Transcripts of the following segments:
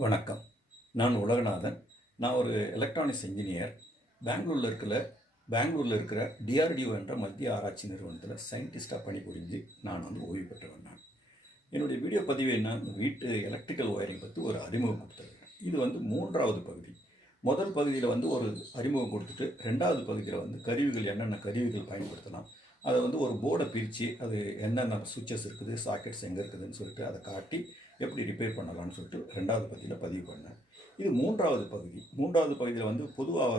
வணக்கம். நான் உலகநாதன். நான் ஒரு எலக்ட்ரானிக்ஸ் இன்ஜினியர். பெங்களூரில் இருக்கிற டிஆர்டிஓ என்ற மத்திய ஆராய்ச்சி நிறுவனத்தில் சயின்டிஸ்ட்டாக பணிபுரிஞ்சு நான் ஓய்வு பெற்றவன். என்னுடைய வீடியோ பதிவு என்ன, வீட்டு எலக்ட்ரிக்கல் ஒயரிங் பற்றி ஒரு அறிமுகம் கொடுத்துருக்கேன். இது 3வது பகுதி. முதல் பகுதியில் ஒரு அறிமுகம் கொடுத்துட்டு 2வது பகுதியில் கருவிகள் என்னென்ன கருவிகள் பயன்படுத்தலாம், அதை ஒரு போர்டை பிரித்து அது என்னென்ன சுவிட்சஸ் இருக்குது, சாக்கெட்ஸ் எங்கே இருக்குதுன்னு சொல்லிட்டு அதை காட்டி எப்படி ரிப்பேர் பண்ணலாம்னு சொல்லிட்டு 2வது பகுதியில் பதிவு பண்ணேன். இது 3வது பகுதி. 3வது பகுதியில் பொதுவாக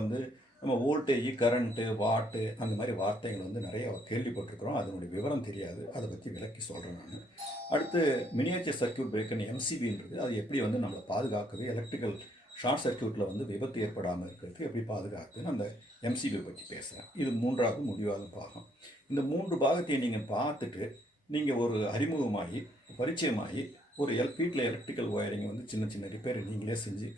நம்ம வோல்டேஜ், கரண்ட்டு, வாட்டு அந்த மாதிரி வார்த்தைகள் நிறைய கேள்விப்பட்டிருக்கிறோம். அதனுடைய விவரம் தெரியாது, அதை பற்றி விளக்கி சொல்கிறேன் நான். அடுத்து மினியேச்சர் சர்க்யூட் பிரேக்கர்னு எம்சிபின்றது, அது எப்படி நம்மளை பாதுகாக்குது, எலக்ட்ரிக்கல் ஷார்ட் சர்க்யூட்டில் விபத்து ஏற்படாமல் இருக்கிறதுக்கு எப்படி பாதுகாக்குதுன்னு அந்த எம்சிபி பற்றி பேசுகிறேன். இது 3வது முடிவாத பாகம். இந்த 3 பாகத்தையும் நீங்கள் பார்த்துட்டு நீங்கள் ஒரு அறிமுகமாகி பரிச்சயமாகி ஒரு வீட்டில் எலக்ட்ரிக்கல் ஒயரிங் சின்ன சின்ன ரிப்பேர் நீங்களே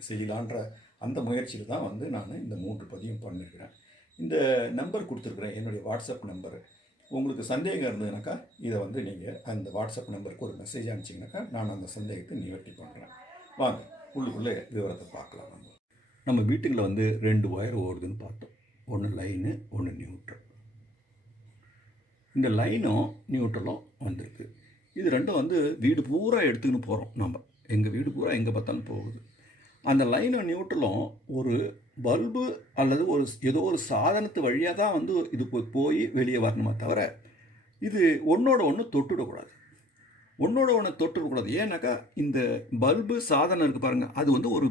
செய்யலான்ற அந்த முயற்சியில் தான் நான் இந்த 3 பதிவும் பண்ணியிருக்கிறேன். இந்த நம்பர் கொடுத்துருக்குறேன், என்னுடைய வாட்ஸ்அப் நம்பரு. உங்களுக்கு சந்தேகம் இருந்ததுனாக்கா இதை நீங்கள் அந்த வாட்ஸ்அப் நம்பருக்கு ஒரு மெசேஜ் அனுப்பிச்சிங்கனாக்கா நான் அந்த சந்தேகத்தை நிவர்த்தி பண்ணுறேன். வாங்க உள்ளுக்குள்ளே விவரத்தை பார்க்கலாம். நம்ம வீட்டுகளில் 2 ஒயர் ஓடுதுன்னு பார்த்தோம். ஒன்று லைனு, ஒன்று நியூட்ரல். இந்த லைனும் நியூட்ரலும் வந்திருக்கு. இது ரெண்டும் வீடு பூரா எடுத்துக்கின்னு போகிறோம். நம்ம எங்கள் வீடு பூரா எங்கே பார்த்தாலும் போகுது. அந்த லைனும் நியூட்ரலும் ஒரு பல்பு அல்லது ஏதோ ஒரு சாதனத்து வழியாக தான் இது போய் வெளியே வரணுமா தவிர இது ஒன்றோட ஒன்று தொட்டுவிடக்கூடாது. ஏன்னாக்கா இந்த பல்பு சாதனம் இருக்குது பாருங்கள், அது ஒரு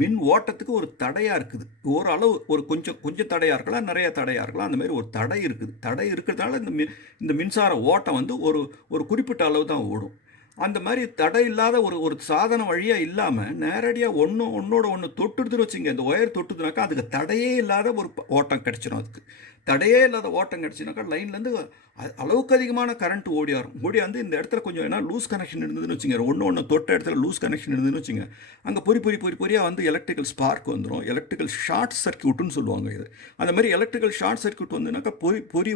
மின் ஓட்டத்துக்கு ஒரு தடையாக இருக்குது. ஓரளவு ஒரு கொஞ்சம் தடையாக இருக்கலாம், நிறைய தடையாக இருக்கலாம். அந்த மாதிரி ஒரு தடை இருக்குது. தடை இருக்கிறதுனால இந்த மின்சார ஓட்டம் ஒரு குறிப்பிட்ட அளவு தான் ஓடும். அந்த மாதிரி தடை இல்லாத ஒரு சாதனம் வழியாக இல்லாமல் நேரடியாக ஒன்றோட ஒன்று தொட்டுடுதுன்னு வச்சுங்க. இந்த ஒயர் தொட்டுதுனாக்கா அதுக்கு தடையே இல்லாத ஒரு ஓட்டம் கிடச்சிடும். அதுக்கு தடையே இல்லாத ஓட்டம் கிடச்சினாக்கா லைன்லேருந்து அளவுக்கு அதிகமான கரண்ட் ஓடியாந்து இந்த இடத்துல கொஞ்சம் என்ன லூஸ் கனெக்ஷன் இருந்ததுன்னு வச்சுங்க, ஒன்று தொட்ட இடத்துல லூஸ் கனெக்ஷன் இருந்ததுன்னு வச்சுங்க, அங்கே பொறியாக எலக்ட்ரிக்கல் ஸ்பார்க் வந்துடும். எலக்ட்ரிக்கல் ஷார்ட் சர்க்யூட்டுன்னு சொல்லுவாங்க இது. அந்த மாதிரி எலக்ட்ரிக்கல் ஷார்ட் சர்க்யூட் வந்துனாக்கா பொறி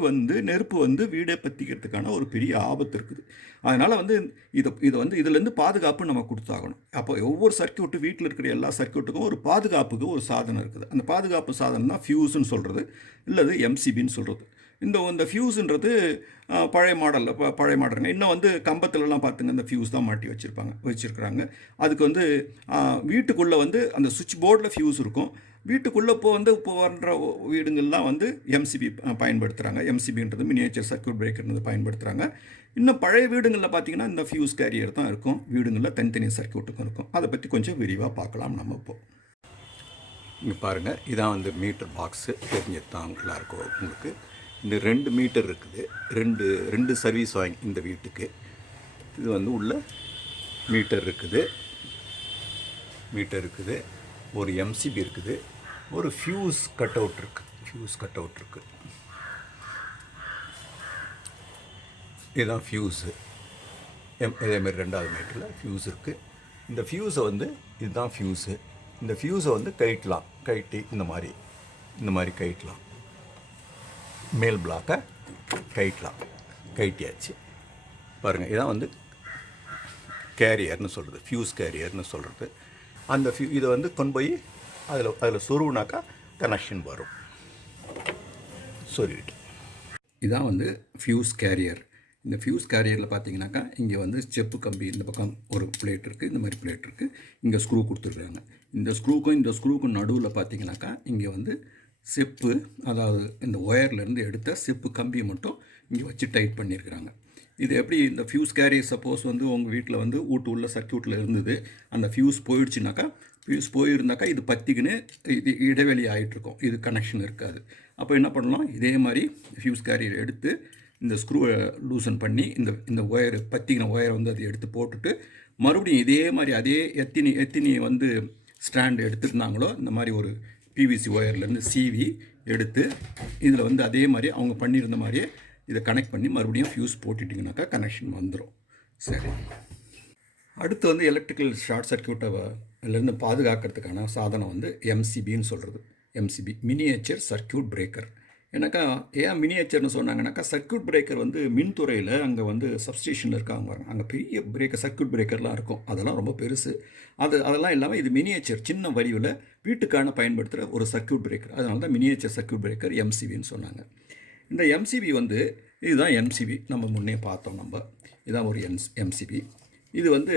நெருப்பு வீடை பற்றிக்கிறதுக்கான ஒரு பெரிய ஆபத்து இருக்குது. அதனால் இதுலேருந்து பாதுகாப்பு நம்ம கொடுத்தாகணும். அப்போ ஒவ்வொரு சர்க்யூட்டு வீட்டில் இருக்கிற எல்லா சர்க்யூட்டுக்கும் ஒரு பாதுகாப்புக்கு ஒரு சாதனம் இருக்குது. அந்த பாதுகாப்பு சாதனம் தான் ஃபியூஸ்ன்னு சொல்கிறது, இல்லது எம்சிபின்னு சொல்கிறது. இந்த ஃபியூஸுன்றது பழைய மாடலுங்க. இன்னும் கம்பத்துலலாம் பார்த்துங்க, இந்த ஃபியூஸ் தான் மாட்டி வச்சுருக்குறாங்க. அதுக்கு வீட்டுக்குள்ளே அந்த சுவிட்ச் போர்டில் ஃபியூஸ் இருக்கும். வீட்டுக்குள்ளே இப்போ வர்ற வீடுங்கள்லாம் எம்சிபி பயன்படுத்துகிறாங்க. எம்சிபின்றது மினியேச்சர் சர்க்யூட் பிரேக்கர்ன்றது பயன்படுத்துகிறாங்க. இன்னும் பழைய வீடுங்களில் பார்த்திங்கன்னா இந்த ஃபியூஸ் கேரியர் தான் இருக்கும். வீடுங்களில் தனித்தனி சர்க்யூட்டுக்கும் இருக்கும். அதை பற்றி கொஞ்சம் விரிவாக பார்க்கலாம் நம்ம இப்போ. இங்கே பாருங்கள், இதான் மீட்டர் பாக்ஸு. தெரிஞ்சது தான் எல்லாருக்கும் உங்களுக்கு. இந்த 2 மீட்டர் இருக்குது. ரெண்டு சர்வீஸ் வாங்கி இந்த வீட்டுக்கு. இது உள்ள மீட்டர் இருக்குது, ஒரு எம்சிபி இருக்குது, ஒரு ஃபியூஸ் கட் அவுட் இருக்குது. இதுதான் ஃபியூஸு. இதேமாதிரி 2வது மீட்டரில் ஃபியூஸ் இருக்குது. இந்த ஃபியூஸை இதுதான் ஃபியூஸு. இந்த ஃபியூஸை கழட்டி இந்த மாதிரி கழட்டலாம். மேல் பிளாக்கை கழட்டியாச்சு. பாருங்கள், இதான் கேரியர்னு சொல்கிறது, ஃபியூஸ் கேரியர்னு சொல்கிறது. அந்த இதை கொண்டு போய் அதில் சொருவுனாக்கா கனெக்ஷன் வரும். சொல்லிவிட்டு இதான் ஃபியூஸ் கேரியர். இந்த ஃபியூஸ் கேரியரில் பார்த்தீங்கன்னாக்கா இங்கே ஸ்டெப்பு கம்பி இந்த பக்கம் ஒரு பிளேட் இருக்குது, இந்த மாதிரி பிளேட் இருக்குது. இங்கே ஸ்க்ரூ கொடுத்துருக்காங்க. இந்த ஸ்க்ரூக்கும் நடுவில் பார்த்தீங்கன்னாக்கா இங்கே செப்பு, அதாவது இந்த ஒயர்லேருந்து எடுத்த செப்பு கம்பியை மட்டும் இங்கே வச்சு டைட் பண்ணியிருக்கிறாங்க. இது எப்படி இந்த ஃபியூஸ் கேரியர் சப்போஸ் உங்கள் வீட்டில் வீட்டு உள்ள சர்க்யூட்டில் இருந்தது, அந்த ஃபியூஸ் போயிருந்தாக்கா இது பற்றிக்கின்னு இது இடைவெளி ஆகிட்டுருக்கும், இது கனெக்ஷன் இருக்காது. அப்போ என்ன பண்ணலாம், இதே மாதிரி ஃபியூஸ் கேரியர் எடுத்து இந்த ஸ்க்ரூவை லூசன் பண்ணி இந்த ஒயர் பற்றிக்கின ஒயரை அதை எடுத்து போட்டுட்டு மறுபடியும் இதே மாதிரி அதே எத்தினி ஸ்டாண்டு எடுத்துருந்தாங்களோ இந்த மாதிரி ஒரு பிவிசி ஒயர்லேருந்து சீவி எடுத்து இதில் அதே மாதிரி அவங்க பண்ணியிருந்த மாதிரியே இதை கனெக்ட் பண்ணி மறுபடியும் ஃபியூஸ் போட்டுட்டிங்கனாக்கா கனெக்ஷன் வந்துடும். சரி, அடுத்து எலக்ட்ரிக்கல் ஷார்ட் சர்க்யூட்டிலேருந்து பாதுகாக்கிறதுக்கான சாதனம் எம்சிபின்னு சொல்கிறது. MCB miniature circuit breaker. ஏன்னாக்கா ஏன் மினியேச்சர்னு சொன்னாங்கன்னாக்கா, சர்க்யூட் பிரேக்கர் வந்து மின்துறையில அங்கே வந்து சப்ஸ்டேஷனில் இருக்காங்க பாருங்க. அங்கே பெரிய பிரேக்கர் சர்க்யூட் பிரேக்கர்லாம் இருக்கும். அதெல்லாம் ரொம்ப பெருசு. அதெல்லாம் இல்லாமல் இது மினியேச்சர் சின்ன வடிவில் வீட்டுக்கான பயன்படுத்துகிற ஒரு சர்க்யூட் பிரேக்கர். அதனால தான் மினியேச்சர் சர்க்யூட் பிரேக்கர் எம்சிபின்னு சொன்னாங்க. இந்த எம்சிபி வந்து இதுதான் எம்சிபி. நம்ம முன்னே பார்த்தோம் நம்ம. இதுதான் ஒரு எம்சிபி. இது வந்து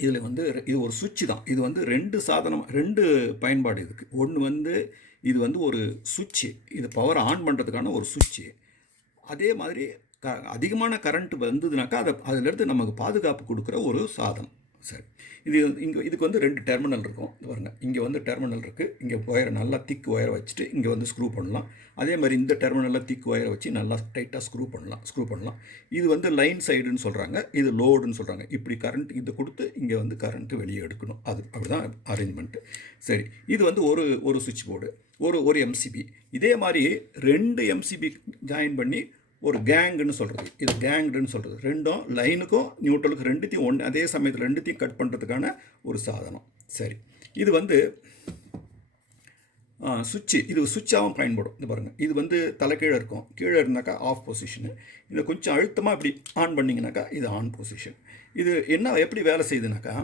இதில் வந்து இது ஒரு சுவிட்சு தான். இது வந்து 2 பயன்பாடு இதுக்கு. ஒன்று வந்து இது வந்து ஒரு சுவிட்சு. இது பவர் ஆன் பண்ணுறதுக்கான ஒரு சுவிட்சு. அதே மாதிரி அதிகமான கரண்ட் வந்ததுனாக்கா அதிலிருந்து நமக்கு பாதுகாப்பு கொடுக்குற ஒரு சாதனம். சரி, இதுக்கு வந்து 2 டெர்மினல் இருக்கும். இது பாருங்கள், இங்கே வந்து டெர்மினல் இருக்குது. இங்கே ஒயரை நல்லா திக் ஒயரை வச்சுட்டு இங்கே வந்து ஸ்க்ரூ பண்ணலாம். அதே மாதிரி இந்த டெர்மினலில் திக் ஒயரை வச்சு நல்லா டைட்டாக ஸ்க்ரூ பண்ணலாம். இது வந்து லைன் சைடுன்னு சொல்கிறாங்க, இது லோடுன்னு சொல்கிறாங்க. இப்படி கரண்ட் இதை கொடுத்து இங்கே வந்து கரண்ட்டு வெளியே எடுக்கணும். அப்படி தான் அரேஞ்ச்மெண்ட்டு. சரி, இது வந்து ஒரு சுவிட்ச் போர்டு, ஒரு எம்சிபி. இதே மாதிரி 2 எம்சிபி ஜாயின் பண்ணி ஒரு கேங்குன்னு சொல்கிறது. இது கேங்குன்னு சொல்கிறது. ரெண்டும் லைனுக்கும் நியூட்ரலுக்கும் ரெண்டுத்தையும் அதே சமயத்தில் ரெண்டுத்தையும் கட் பண்ணுறதுக்கான ஒரு சாதனம். சரி, இது வந்து சுவிட்சு. இது சுவிட்சாகவும் பயன்படும். இது பாருங்கள், இது வந்து தலைக்கீழே இருக்கும். கீழே இருந்தாக்கா ஆஃப் பொசிஷனு. இதை கொஞ்சம் அழுத்தமாக இப்படி ஆன் பண்ணிங்கனாக்கா இது ஆன் பொசிஷன். இது எப்படி வேலை செய்யுதுனாக்கா,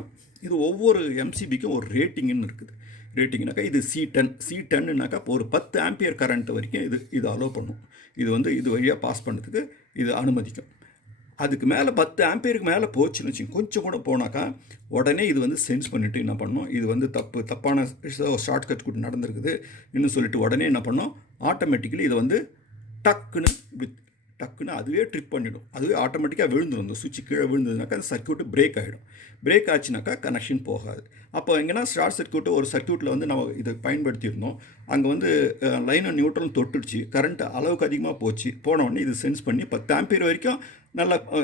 இது ஒவ்வொரு எம்சிபிக்கும் ஒரு ரேட்டிங்குன்னு இருக்குது. ரேட்டிங்னாக்கா இது C10னாக்கா ஒரு 10 ஆம்பியர் கரண்ட் வரைக்கும் இது அலோவ் பண்ணும். இது வந்து இது வழியாக பாஸ் பண்ணுறதுக்கு இது அனுமதிக்கும். அதுக்கு மேலே 10 ஆம்பியருக்கு மேலே போச்சுன்னு வச்சுங்க, கொஞ்சம் கூட போனாக்கா உடனே இது வந்து சென்ஸ் பண்ணிவிட்டு என்ன பண்ணணும், இது வந்து தப்பான ஷார்ட்கட் கூட நடந்திருக்குது இன்னும் சொல்லிட்டு உடனே என்ன பண்ணோம், ஆட்டோமேட்டிக்கலி இதை வந்து டக்குன்னு அதுவே ட்ரிப் பண்ணிவிடும். அதுவே ஆட்டோமேட்டிக்காக விழுந்துடும். இந்த சுவிட்ச் கீழே விழுந்ததுனாக்கா அந்த சர்க்யூட்டு பிரேக் ஆகிடும். பிரேக் ஆச்சுனாக்கா கனெக்ஷன் போகாது. அப்போ எங்கன்னா ஷார்ட் சர்க்யூட்டு ஒரு சர்க்யூட்டில் வந்து நம்ம இதை பயன்படுத்தியிருந்தோம். அங்கே வந்து லைனும் நியூட்ரலும் தொட்டுடுச்சு, கரண்ட் அளவுக்கு அதிகமாக போனோடனே இது சென்ஸ் பண்ணி 10 ஆம்பியர் வரைக்கும்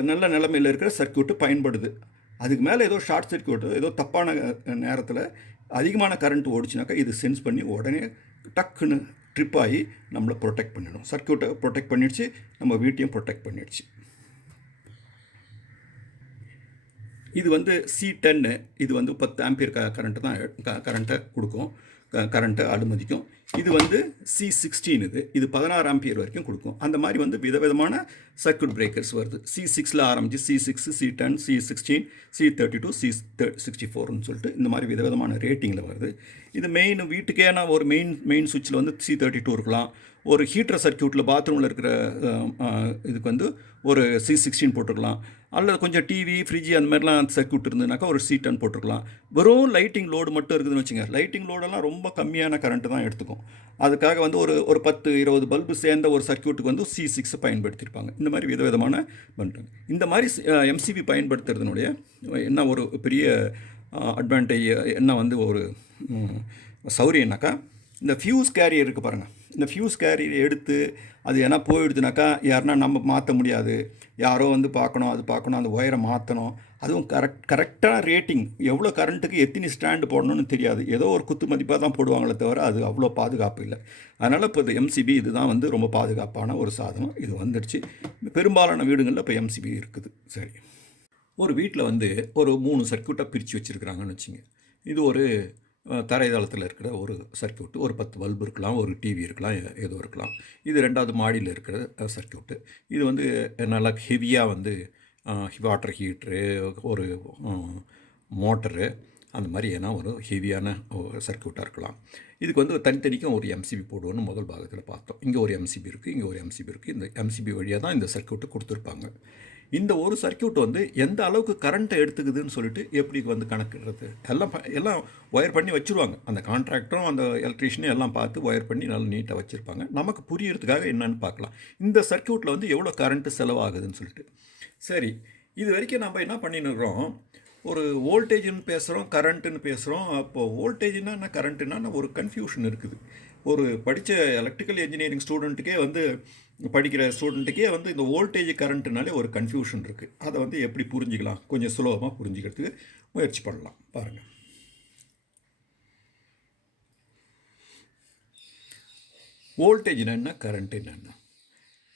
நல்ல நிலைமையில் இருக்கிற சர்க்யூட்டு பயன்படுது. அதுக்கு மேலே ஏதோ ஷார்ட் சர்க்யூட்டு ஏதோ தப்பான நேரத்தில் அதிகமான கரண்ட் ஓடிச்சுனாக்கா இது சென்ஸ் பண்ணி உடனே டக்குன்னு ட்ரிப் ஆகி நம்மளை ப்ரொடெக்ட் பண்ணிடும். சர்க்யூட்டை ப்ரொடெக்ட் பண்ணிடுச்சு, நம்ம வீட்டையும் ப்ரொடெக்ட் பண்ணிடுச்சு. இது வந்து C10. இது வந்து 10 ஆம்பியர் கரண்ட்டு தான் கரண்ட்டை கொடுக்கும், கரண்ட்டை அனுமதிக்கும். இது வந்து C16. இது 16 ஆம்பியர் வரைக்கும் கொடுக்கும். அந்த மாதிரி வந்து விதவிதமான சர்க்யூட் பிரேக்கர்ஸ் வருது. C6ல் ஆரம்பிச்சு C6, C10, C16, C32, C64ன்னு சொல்லிட்டு இந்த மாதிரி விதவிதமான ரேட்டிங்கில் வருது. இது வீட்டுக்கேன ஒரு மெயின் சுவிட்சில் வந்து C32 இருக்கலாம். ஒரு ஹீட்டர் சர்க்யூட்டில் பாத்ரூமில் இருக்கிற இதுக்கு வந்து ஒரு C16 போட்டுருக்கலாம். அல்லது கொஞ்சம் டிவி, ஃப்ரிட்ஜு அந்த மாதிரிலாம் சர்க்யூட் இருந்ததுனாக்கா ஒரு C10 போட்டிருக்கலாம். வெறும் லைட்டிங் லோடு மட்டும் இருக்குதுன்னு வச்சுங்க, லைட்டிங் லோடெல்லாம் ரொம்ப கம்மியான கரண்ட்டு தான் எடுத்துக்கும். அதுக்காக வந்து ஒரு 10-20 பல்பு சேர்ந்த ஒரு சர்க்யூட்டுக்கு வந்து C6 பயன்படுத்தியிருப்பாங்க. இந்த மாதிரி விதவிதமான பண்ணிட்டாங்க. இந்த மாதிரி எம்சிபி பயன்படுத்துறதுனுடைய என்ன ஒரு பெரிய அட்வான்டேஜ் என்ன வந்து ஒரு சௌரியம்னாக்கா, இந்த ஃபியூஸ் கேரியர் இருக்குது பாருங்கள். இந்த ஃபியூஸ் கேரியர் எடுத்து அது ஏன்னா போயிடுதுனாக்கா யாருன்னா நம்ம மாற்ற முடியாது. யாரோ வந்து பார்க்கணும், அந்த ஒயரை மாற்றணும். அதுவும் கரெக்டான ரேட்டிங், எவ்வளோ கரண்ட்டுக்கு எத்தனை ஸ்டாண்டு போடணும்னு தெரியாது. ஏதோ ஒரு குத்து மதிப்பாக தான் போடுவாங்களே தவிர அது அவ்வளோ பாதுகாப்பு இல்லை. அதனால் இப்போ இந்த எம்சிபி இதுதான் வந்து ரொம்ப பாதுகாப்பான ஒரு சாதனம். இது வந்துடுச்சு. பெரும்பாலான வீடுகளில் இப்போ எம்சிபி இருக்குது. சரி, ஒரு வீட்டில் வந்து ஒரு 3 சர்க்யூட்டாக பிரித்து வச்சுருக்குறாங்கன்னு வச்சுங்க. இது ஒரு தரைதளத்தில் இருக்கிற ஒரு சர்க்யூட்டு. ஒரு 10 பல்பு இருக்கலாம், ஒரு டிவி இருக்கலாம், ஏதோ இருக்கலாம். இது 2வது மாடியில் இருக்கிற சர்க்யூட்டு. இது வந்து நல்லா ஹெவியாக வந்து வாட்டர் ஹீட்ரு, ஒரு மோட்டரு, அந்த மாதிரி ஏன்னா ஒரு ஹெவியான சர்க்யூட்டாக இருக்கலாம். இதுக்கு வந்து தனித்தனிக்கும் ஒரு எம்சிபி போடுவோன்னு முதல் பாகத்தில் பார்த்தோம். இங்கே ஒரு எம்சிபி இருக்குது, இங்கே ஒரு எம்சிபி இருக்குது. இந்த எம்சிபி வழியாக தான் இந்த சர்க்யூட்டு கொடுத்துருப்பாங்க. இந்த ஒரு சர்க்யூட் வந்து எந்த அளவுக்கு கரண்ட்டை எடுத்துக்குதுன்னு சொல்லிட்டு எப்படி வந்து கணக்கிடுறது, எல்லாம் ஒயர் பண்ணி வச்சுருவாங்க. அந்த கான்ட்ராக்டரும் அந்த எலக்ட்ரீஷியனும் எல்லாம் பார்த்து ஒயர் பண்ணி நல்லா நீட்டாக வச்சுருப்பாங்க. நமக்கு புரியறதுக்காக என்னன்னு பார்க்கலாம், இந்த சர்க்யூட்டில் வந்து எவ்வளோ கரண்ட்டு செலவாகுதுன்னு சொல்லிட்டு. சரி, இது வரைக்கும் நம்ம என்ன பண்ணிடுறோம், ஒரு வோல்டேஜ்னு பேசுகிறோம், கரண்ட்டுன்னு பேசுகிறோம். அப்போது வோல்டேஜ்னா என்ன, கரண்ட்டுன்னா ஒரு கன்ஃபியூஷன் இருக்குது. ஒரு படித்த எலக்ட்ரிக்கல் இன்ஜினியரிங் ஸ்டூடெண்ட்டுக்கே வந்து படிக்கிற ஸ்டூடெண்ட்டுக்கே வந்து இந்த வோல்டேஜ் கரண்ட்டுனாலே ஒரு கன்ஃபியூஷன் இருக்குது. அதை வந்து எப்படி புரிஞ்சிக்கலாம், கொஞ்சம் சுலபமாக புரிஞ்சிக்கிறதுக்கு முயற்சி பண்ணலாம். பாருங்கள், வோல்டேஜ் என்ன, கரண்ட் என்னென்ன,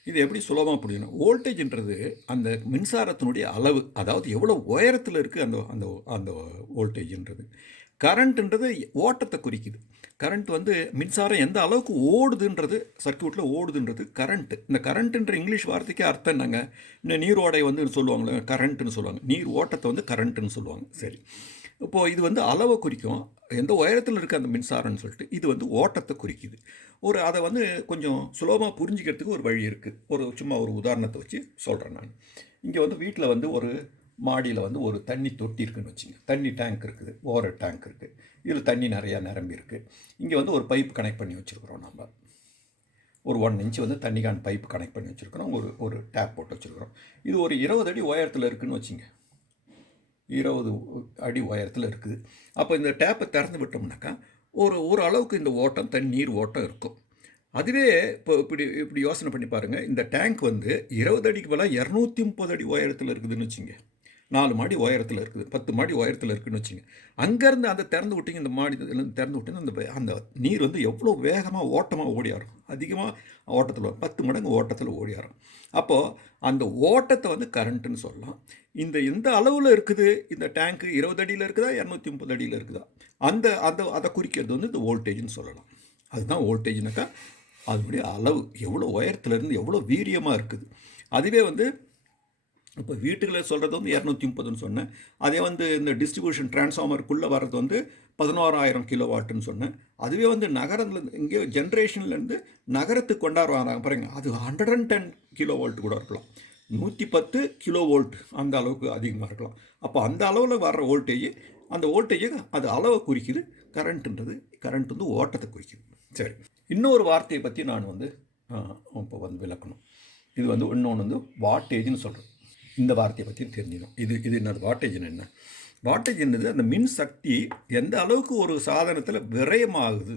இது எப்படி சுலபமாக புரியணும். வோல்டேஜ்ன்றது அந்த மின்சாரத்தினுடைய அளவு, அதாவது எவ்வளோ உயரத்தில் இருக்குது அந்த அந்த அந்த வோல்டேஜ்ன்றது. கரண்ட்டுன்றது ஓட்டத்தை குறிக்குது. கரண்ட் வந்து மின்சாரம் எந்த அளவுக்கு ஓடுதுன்றது, சர்க்யூட்டில் ஓடுதுன்றது கரண்ட்டு. இந்த கரண்ட்டுன்ற இங்கிலீஷ் வார்த்தைக்கே அர்த்தம் என்னங்க? இந்த நீரோடை வந்து சொல்லுவாங்களே கரண்ட்டுன்னு சொல்லுவாங்க. நீர் ஓட்டத்தை வந்து கரண்ட்டுன்னு சொல்லுவாங்க. சரி, இப்போது இது வந்து அளவை குறிக்கும், எந்த உயரத்தில் இருக்க அந்த மின்சாரம்னு சொல்லிட்டு. இது வந்து ஓட்டத்தை குறிக்குது. அதை வந்து கொஞ்சம் சுலபமாக புரிஞ்சுக்கிறதுக்கு ஒரு வழி இருக்குது. சும்மா ஒரு உதாரணத்தை வச்சு சொல்கிறேன் நான். இங்கே வந்து வீட்டில் வந்து ஒரு மாடியில் வந்து ஒரு தண்ணி தொட்டி இருக்குதுன்னு வச்சுங்க. தண்ணி டேங்க் இருக்குது, ஓவர் டேங்க் இருக்குது. இதில் தண்ணி நிறையா நிரம்பி இருக்குது. இங்கே வந்து ஒரு பைப் கனெக்ட் பண்ணி வச்சுருக்குறோம். நம்ம ஒரு 1 இன்ச்சு வந்து தண்ணிக்கான பைப் கனெக்ட் பண்ணி வச்சுருக்கிறோம். ஒரு டேப் போட்டு வச்சுருக்கிறோம். இது ஒரு 20 அடி உயரத்தில் இருக்குதுன்னு வச்சுங்க. 20 அடி உயரத்தில் இருக்குது. அப்போ இந்த டேப்பை திறந்து விட்டோம்னாக்கா ஒரு அளவுக்கு இந்த ஓட்டம், தண்ணீர் ஓட்டம் இருக்கும். அதுவே இப்போ இப்படி யோசனை பண்ணி பாருங்கள். இந்த டேங்க் வந்து 20 அடிக்கு பதிலாக 230 அடி உயரத்தில் இருக்குதுன்னு வச்சுங்க. 4 மாடி உயரத்தில் இருக்குது, 10 மாடி உயரத்தில் இருக்குதுன்னு வச்சுங்க. அங்கேருந்து அந்த திறந்து விட்டிங்க, இந்த மாடி திறந்து விட்டிங்கன்னா அந்த நீர் வந்து எவ்வளோ வேகமாக ஓட்டமாக ஓடியாரும். அதிகமாக ஓட்டத்தில் 10 மடங்கு ஓட்டத்தில் ஓடியாரும். அப்போது அந்த ஓட்டத்தை வந்து கரண்ட்டுன்னு சொல்லலாம். எந்த அளவில் இருக்குது இந்த டேங்க்கு? 20 அடியில் இருக்குதா, 230 அடியில் இருக்குதா? அதை குறிக்கிறது வந்து இந்த வோல்டேஜ்னு சொல்லலாம். அதுதான் வோல்டேஜ்னாக்கா அதனுடைய அளவு எவ்வளோ உயரத்துலேருந்து எவ்வளோ வீரியமாக இருக்குது. அதுவே வந்து இப்போ வீட்டுகளில் சொல்கிறது வந்து 230ன்னு சொன்னேன். அதே வந்து இந்த டிஸ்ட்ரிபியூஷன் டிரான்ஸ்ஃபார்மருக்குள்ளே வர்றது வந்து 11,000 கிலோவாட்டுன்னு சொன்னேன். அதுவே வந்து நகரத்தில் இங்கே ஜென்ரேஷன்லேருந்து நகரத்துக்கு கொண்டாடுறாங்க பாருங்க, அது 110 கிலோவோல்ட் கூட இருக்கலாம், 110 கிலோவோல்ட், அந்த அளவுக்கு அதிகமாக இருக்கலாம். அப்போ அந்த அளவில் வர்ற வோல்டேஜ், அந்த வோல்டேஜை அது அளவை குறிக்குது. கரண்ட் வந்து ஓட்டத்தை குறிக்குது. சரி, இன்னொரு வார்த்தையை பற்றி நான் வந்து இப்போ வந்து விளக்கணும். இது வந்து இன்னொன்று வந்து வாட்டேஜ்னு சொல்கிறேன். இந்த வார்த்தையை பற்றி தெரிஞ்சிடும். இது என்னது வாட்டேஜ்னு என்ன? வாட்டேஜ் என்னது? அந்த மின் சக்தி எந்த அளவுக்கு ஒரு சாதனத்தில் விரயமாகுது,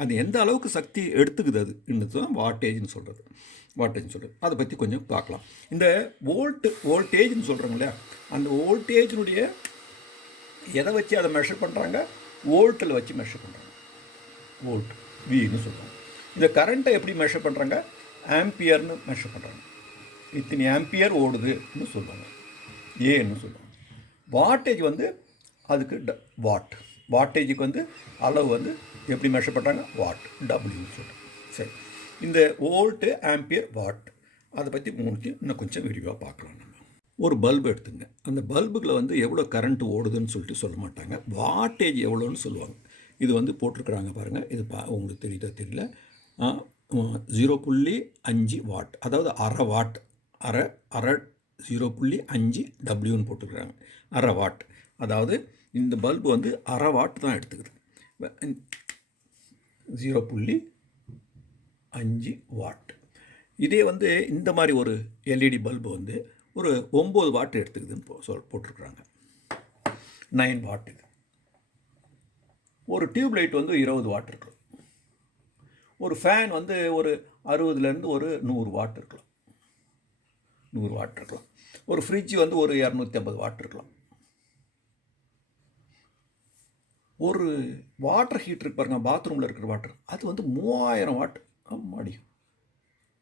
அது எந்த அளவுக்கு சக்தி எடுத்துக்குது, அது என்னது தான் வாட்டேஜ்னு சொல்கிறது. அதை பற்றி கொஞ்சம் பார்க்கலாம். இந்த வோல்டேஜ்னு சொல்கிறாங்க இல்லையா, அந்த வோல்டேஜினுடைய எதை வச்சு அதை மெஷர் பண்ணுறாங்க? வோல்ட்டில் வச்சு மெஷர் பண்ணுறாங்க. வோல்ட், வின்னு சொல்கிறாங்க. இந்த கரண்ட்டை எப்படி மெஷர் பண்ணுறாங்க? ஆம்பியர்னு மெஷர் பண்ணுறாங்க. இத்தனை ஆம்பியர் ஓடுதுன்னு சொல்லுவாங்க, ஏன்னு சொல்லுவாங்க. வாட்டேஜ் வந்து அதுக்கு வாட்டேஜுக்கு வந்து அளவு வந்து எப்படி மெஷர் பண்ணுறாங்க? வாட், டபிள்யூன்னு சொல்கிறாங்க. சரி, இந்த வோல்ட்டு, ஆம்பியர், வாட், அதை பற்றி இன்னும் கொஞ்சம் விரிவாக பார்க்கலாம். நம்ம ஒரு பல்பு எடுத்துங்க. அந்த பல்புகளை வந்து எவ்வளோ கரண்ட் ஓடுதுன்னு சொல்லிட்டு சொல்ல மாட்டாங்க, வாட்டேஜ் எவ்வளோன்னு சொல்லுவாங்க. இது வந்து போட்டிருக்கிறாங்க பாருங்கள். இது உங்களுக்கு தெரியுதா தெரியல, 0.5 வாட், அதாவது அரை வாட், அரை 0.5 டபிள்யூன்னு போட்டுக்கிறாங்க. அரை வாட், அதாவது இந்த பல்பு வந்து அரை வாட் தான் எடுத்துக்குது. 0.5 வாட். இதே வந்து இந்த மாதிரி ஒரு எல்இடி பல்பு வந்து ஒரு 9 வாட் எடுத்துக்குதுன்னு போட்டிருக்கிறாங்க. 9 வாட். இது ஒரு டியூப் லைட் வந்து 20 வாட் இருக்கலாம். ஒரு ஃபேன் வந்து ஒரு 60லேருந்து ஒரு 100 வாட் இருக்கலாம். 100 வாட் இருக்கலாம். ஒரு ஃப்ரிட்ஜ் வந்து ஒரு 250 வாட் இருக்கலாம். ஒரு வாட்டர் ஹீட்டருக்கு பாருங்கள், பாத்ரூமில் இருக்கிற வாட்டர், அது வந்து 3000 வாட். அம்மாடி,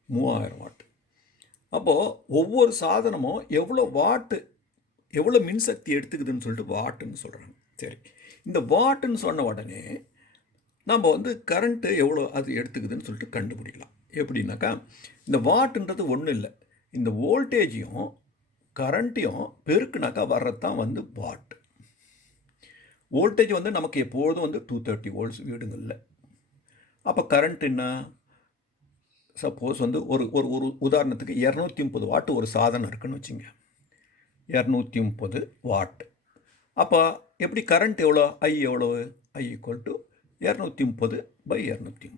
3000 வாட். அப்போது ஒவ்வொரு சாதனமும் எவ்வளோ மின்சக்தி எடுத்துக்குதுன்னு சொல்லிட்டு வாட்டுன்னு சொல்கிறாங்க. சரி, இந்த வாட்டுன்னு சொன்ன உடனே நம்ம வந்து கரண்ட்டு எவ்வளோ அது எடுத்துக்குதுன்னு சொல்லிட்டு கண்டுபிடிக்கலாம். எப்படின்னாக்கா, இந்த வாட்டுன்றது ஒன்றும் இல்லை, இந்த வோல்டேஜையும் கரண்ட்டையும் பெருக்குனாக்கா வர்றது தான் வந்து வாட். வோல்டேஜ் வந்து நமக்கு எப்பொழுதும் வந்து 230 வோல்ட்ஸ் வீடுங்களில். அப்போ கரண்ட் என்ன? சப்போஸ் வந்து ஒரு ஒரு உதாரணத்துக்கு 230 வாட் ஒரு சாதனம் இருக்குன்னு வச்சுங்க. 230 வாட். அப்போ எப்படி கரண்ட் எவ்வளோ? ஐ எவ்வளோ? I equal to 230/230.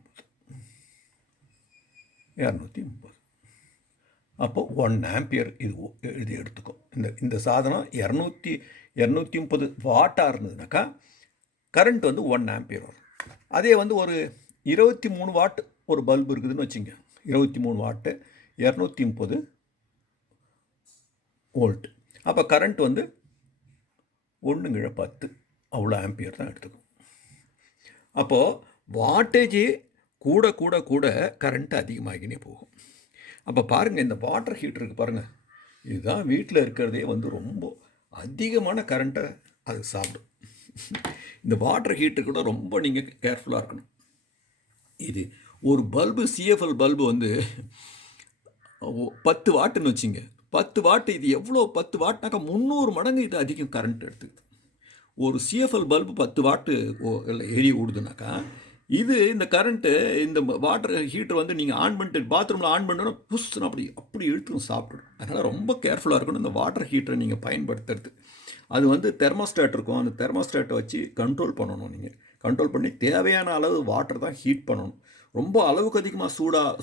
230. அப்போ 1 ஆம்பியர் இது எடுத்துக்கும். இந்த சாதனம் 230 வாட்டாக இருந்ததுனாக்கா கரண்ட் வந்து 1 ஆம்பியர் வரும். அதே வந்து ஒரு 23 வாட் ஒரு பல்பு இருக்குதுன்னு வச்சுங்க. 23 வாட்டு, 230 வோல்ட். அப்போ கரண்ட் வந்து 1/10 அவ்வளோ ஆம்பியர் தான் எடுத்துக்கும். அப்போது வாட்டேஜ் கூட கூட கூட கரண்ட்டு அதிகமாகினே போகும். அப்போ பாருங்கள், இந்த வாட்டர் ஹீட்டருக்கு பாருங்கள், இதுதான் வீட்டில் இருக்கிறதே வந்து ரொம்ப அதிகமான கரண்ட்டை அது சாப்பிடும். இந்த வாட்டர் ஹீட்டர் கூட ரொம்ப நீங்கள் கேர்ஃபுல்லாக இருக்கணும். இது ஒரு பல்பு சிஎஃப்எல் பல்பு வந்து 10 வாட்டுன்னு வச்சுங்க. 10 வாட்டு இது எவ்வளோ 10 வாட்னாக்கா 300 மடங்கு இது அதிகம் கரண்ட் எடுத்துக்குது. ஒரு சிஎஃப்எல் பல்பு 10 வாட்டு எரிய ஓடுதுனாக்கா இது இந்த கரண்ட்டு இந்த வாட்டர் ஹீட்டர் வந்து நீங்கள் ஆன் பண்ணிட்டு பாத்ரூமில் ஆன் பண்ணோன்னா புஷ்ன்னு அப்படி அப்படி இழுத்துக்கும் சாப்பிடும். அதனால் ரொம்ப கேர்ஃபுல்லாக இருக்கணும் இந்த வாட்டர் ஹீட்டரை நீங்கள் பயன்படுத்துறது. அது வந்து தெர்மோஸ்டாட் இருக்கும், அந்த தெர்மோஸ்டாட்டை வச்சு கண்ட்ரோல் பண்ணணும். நீங்கள் கண்ட்ரோல் பண்ணி தேவையான அளவு வாட்டர் தான் ஹீட் பண்ணணும். ரொம்ப அளவுக்கு அதிகமாக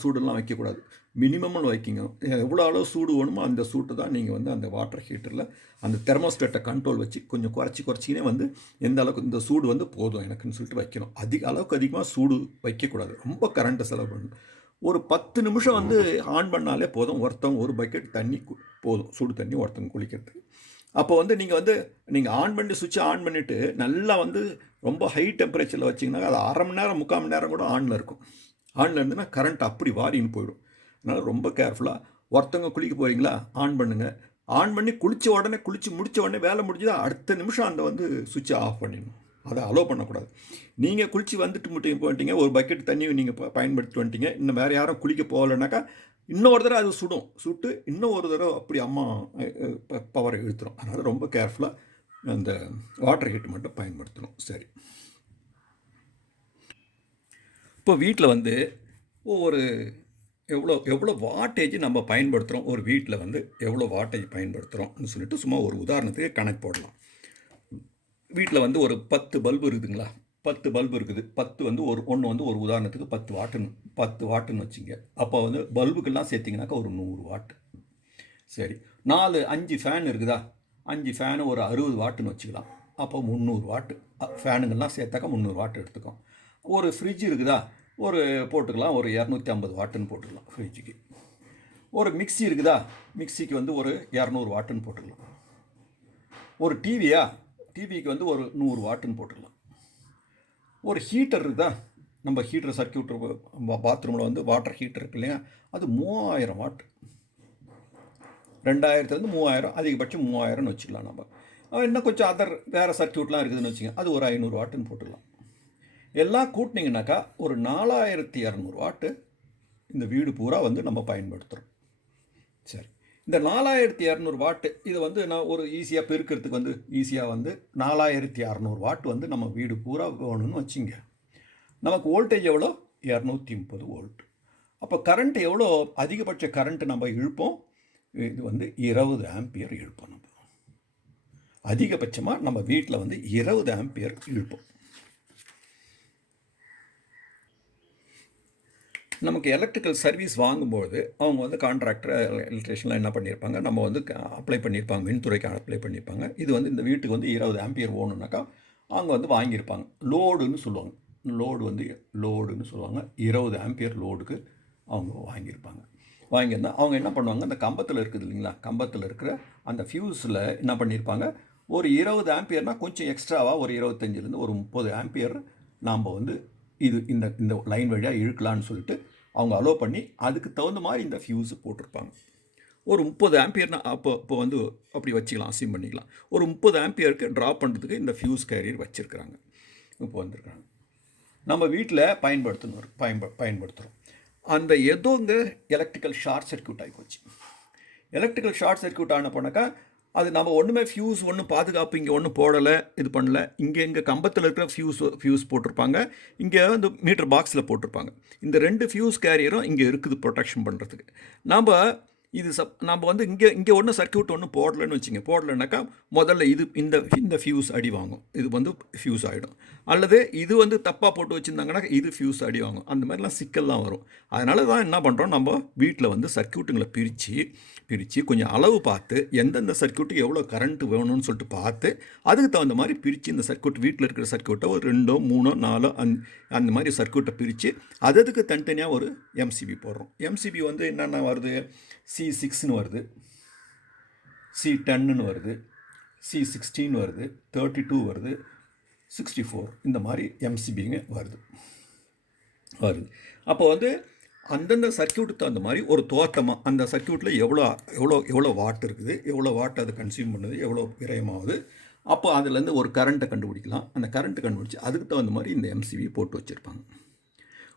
சூடெல்லாம் வைக்கக்கூடாது. மினிமம்னு வைக்கிங்க. எவ்வளோ அளவு சூடு வேணுமோ அந்த சூட்டு தான் நீங்கள் வந்து அந்த வாட்டர் ஹீட்டரில் அந்த தெர்மோஸ்டாட்டை கண்ட்ரோல் வச்சு கொஞ்சம் குறைச்சினே வந்து எந்த அளவுக்கு இந்த சூடு வந்து போதும் எனக்குன்னு சொல்லிட்டு வைக்கணும். அளவுக்கு அதிகமாக சூடு வைக்கக்கூடாது. ரொம்ப கரண்ட்டை செலவு பண்ணணும். ஒரு 10 நிமிஷம் வந்து ஆன் பண்ணாலே போதும். ஒருத்தவங்க ஒரு பக்கெட் தண்ணி போதும், சுடு தண்ணி ஒருத்தவங்க குளிக்கிறதுக்கு. அப்போ வந்து நீங்கள் ஆன் பண்ணி சுவிட்சை ஆன் பண்ணிவிட்டு நல்லா வந்து ரொம்ப ஹை டெம்பரேச்சரில் வச்சிங்கன்னா அது அரை மணி நேரம் 3/4 மணி நேரம் கூட ஆனில் இருக்கும். ஆனில் இருந்துன்னா கரண்ட் அப்படி வாரின்னு போயிடும். அதனால் ரொம்ப கேர்ஃபுல்லாக ஒருத்தவங்க குளிக்க போகிறீங்களா ஆன் பண்ணுங்கள். ஆன் பண்ணி குளித்து முடித்த உடனே வேலை முடிஞ்சுதா அடுத்த நிமிஷம் அந்த வந்து சுவிட்சை ஆஃப் பண்ணிடணும். அதை அலோவ் பண்ணக்கூடாது. நீங்கள் குளித்து வந்துட்டு போயிட்டீங்க, ஒரு பக்கெட் தண்ணி நீங்கள் பயன்படுத்தி வந்துட்டீங்க, இன்னும் வேறு யாரும் குளிக்க போகலைனாக்கா இன்னொரு தடவை அது சுட்டு இன்னும் ஒரு தடவை அப்படி அம்மா பவரை இழுத்துரும். அதனால் ரொம்ப கேர்ஃபுல்லாக அந்த வாட்டர் ஹீட் மட்டும் பயன்படுத்தணும். சரி, இப்போ வீட்டில் வந்து ஒவ்வொரு எவ்வளோ வாட்டேஜ் நம்ம பயன்படுத்துகிறோம், ஒரு வீட்டில் வந்து எவ்வளோ வாட்டேஜ் பயன்படுத்துகிறோம்னு சொல்லிட்டு சும்மா ஒரு உதாரணத்துக்கு கணக்கு போடலாம். வீட்டில் வந்து ஒரு 10 பல்பு இருக்குதுங்களா, 10 பல்பு இருக்குது. 10 வந்து ஒன்று வந்து ஒரு உதாரணத்துக்கு 10 வாட்டுன்னு வச்சுங்க. அப்போ வந்து பல்புக்கெல்லாம் சேர்த்திங்கனாக்கா ஒரு 100 வாட்டு. சரி, 5 ஃபேன் இருக்குதா, 5 ஃபேனு ஒரு 60 வாட்டுன்னு வச்சுக்கலாம். அப்போ 300 வாட்டு. ஃபேனுங்கள்லாம் சேர்த்தாக்கா 300 வாட்டு எடுத்துக்கும். ஒரு ஃப்ரிட்ஜ் இருக்குதா, போட்டுக்கலாம், ஒரு 250 வாட்டுன்னு போட்டுக்கலாம் ஃப்ரிட்ஜுக்கு. ஒரு மிக்சி இருக்குதா, மிக்சிக்கு வந்து ஒரு 200 வாட்டுன்னு போட்டுக்கலாம். ஒரு டிவிக்கு வந்து ஒரு 100 வாட்டுன்னு போட்டுக்கலாம். ஒரு ஹீட்டர் இருக்குதா, நம்ம ஹீட்டர் சர்க்கியூட் பாத்ரூமில் வந்து வாட்டர் ஹீட்டர் இருக்கு இல்லையா, அது 3000 வாட். 2000 3000, அதிகபட்சம் 3000ன்னு வச்சுக்கலாம். நம்ம இன்னும் கொஞ்சம் வேறு சர்க்கியூட்லாம் இருக்குதுன்னு வச்சுங்க, அது ஒரு 500 வாட்டுன்னு போட்டுக்கலாம். எல்லாம் கூட்டினீங்கன்னாக்கா ஒரு 4200 வாட்டு இந்த வீடு பூரா வந்து நம்ம பயன்படுத்துகிறோம். சரி, இந்த 4200 வாட்டு இதை வந்து நான் ஒரு ஈஸியாக பெருக்கிறதுக்கு வந்து ஈஸியாக வந்து 4600 வாட் வந்து நம்ம வீடு பூரா வேணும்னு வச்சுங்க. நமக்கு வோல்டேஜ் எவ்வளோ, 230 வோல்ட். அப்போ கரண்ட் எவ்வளோ அதிகபட்ச கரண்ட்டு நம்ம இழுப்போம், இது வந்து 20 ஆம்பியர் இழுப்போம். நம்ம அதிகபட்சமாக நம்ம வீட்டில் வந்து 20 ஆம்பியர் இழுப்போம். நமக்கு எலக்ட்ரிக்கல் சர்வீஸ் வாங்கும்போது அவங்க வந்து கான்ட்ராக்டர் எலக்ட்ரிஷியன்லாம் என்ன பண்ணியிருப்பாங்க, நம்ம வந்து அப்ளை பண்ணியிருப்பாங்க, மின்துறைக்கு அப்ளை பண்ணியிருப்பாங்க. இது வந்து இந்த வீட்டுக்கு வந்து 20 ஆம்பியர் ஓணுனாக்கா அவங்க வந்து வாங்கியிருப்பாங்க. லோடுன்னு சொல்லுவாங்க. லோடுன்னு சொல்லுவாங்க. 20 ஆம்பியர் லோடுக்கு அவங்க வாங்கியிருப்பாங்க. வாங்கியிருந்தால் அவங்க என்ன பண்ணுவாங்க, அந்த கம்பத்தில் இருக்குது இல்லைங்களா, கம்பத்தில் இருக்கிற அந்த ஃபியூஸில் என்ன பண்ணியிருப்பாங்க, ஒரு 20 ஆம்பியர்னால் கொஞ்சம் எக்ஸ்ட்ராவாக ஒரு 25லேருந்து ஒரு 30 ஆம்பியர் நாம் வந்து இந்த லைன் வழியாக இழுக்கலான்னு சொல்லிட்டு அவங்க அலோவ் பண்ணி அதுக்கு தகுந்த மாதிரி இந்த ஃபியூஸு போட்டிருப்பாங்க. ஒரு 30 ஆம்பியர்னா இப்போ வந்து அப்படி வச்சுக்கலாம், அசீம் பண்ணிக்கலாம். ஒரு 30 ஆம்பியருக்கு ட்ராப் பண்ணுறதுக்கு இந்த ஃபியூஸ் கேரியர் வச்சுருக்குறாங்க. இப்போ வந்திருக்காங்க, நம்ம வீட்டில் பயன்படுத்துகிறோம். அந்த எதோங்க எலக்ட்ரிக்கல் ஷார்ட் சர்க்யூட் ஆகி போச்சு. எலக்ட்ரிக்கல் ஷார்ட் சர்க்யூட் ஆன போனாக்கா அது நம்ம ஒன்றுமே ஃபியூஸ் ஒன்றும் பாதுகாப்பு இங்கே ஒன்றும் போடலை, இது பண்ணல. இங்கே கம்பத்தில் இருக்கிற ஃபியூஸ் போட்டிருப்பாங்க, இங்கே வந்து மீட்டர் பாக்ஸில் போட்டிருப்பாங்க. இந்த 2 ஃபியூஸ் கேரியரும் இங்கே இருக்குது ப்ரொடெக்ஷன் பண்ணுறதுக்கு. நம்ம வந்து இங்கே ஒன்றும் சர்க்கியூட் ஒன்றும் போடலைன்னாக்கா முதல்ல இந்த ஃபியூஸ் அடி வாங்கும், இது வந்து ஃபியூஸ் ஆகிடும். அல்லது இது வந்து தப்பாக போட்டு வச்சுருந்தாங்கன்னா இது ஃபியூஸ் அடி வாங்கும். அந்த மாதிரிலாம் சிக்கல்லாம் வரும். அதனால தான் என்ன பண்ணுறோம், நம்ம வீட்டில் வந்து சர்க்கியூட்டுங்களை பிரித்து கொஞ்சம் அளவு பார்த்து எந்தெந்த சர்க்கியூட்டுக்கு எவ்வளோ கரண்ட் வேணும்னு சொல்லிட்டு பார்த்து அதுக்கு தகுந்த மாதிரி பிரித்து இந்த சர்க்கியூட் வீட்டில் இருக்கிற சர்க்கியூட்டை ஒரு 2 3 4 அந்த மாதிரி சர்க்கியூட்டை பிரித்து அதுக்கு தனித்தனியாக ஒரு எம்சிபி போடுறோம். எம்சிபி வந்து என்னென்ன வருது, C6ன்னு வருது, C10ன்னு வருது, C16 வருது, 32 வருது, 64 இந்த மாதிரி எம்சிபிங்க வருது. அப்போ வந்து அந்தந்த சர்க்கியூட்டுக்கு தகுந்த மாதிரி ஒரு தோற்றமாக அந்த சர்க்கியூட்டில் எவ்வளோ வாட் இருக்குது, எவ்வளோ வாட் அது கன்சியூம் பண்ணுது, எவ்வளோ விரயமாகுது, அப்போ அதுலேருந்து ஒரு கரண்ட்டை கண்டுபிடிக்கலாம். அந்த கரண்ட்டை கண்டுபிடிச்சி அதுக்கு தகுந்த மாதிரி இந்த எம்சிபி போட்டு வச்சுருப்பாங்க.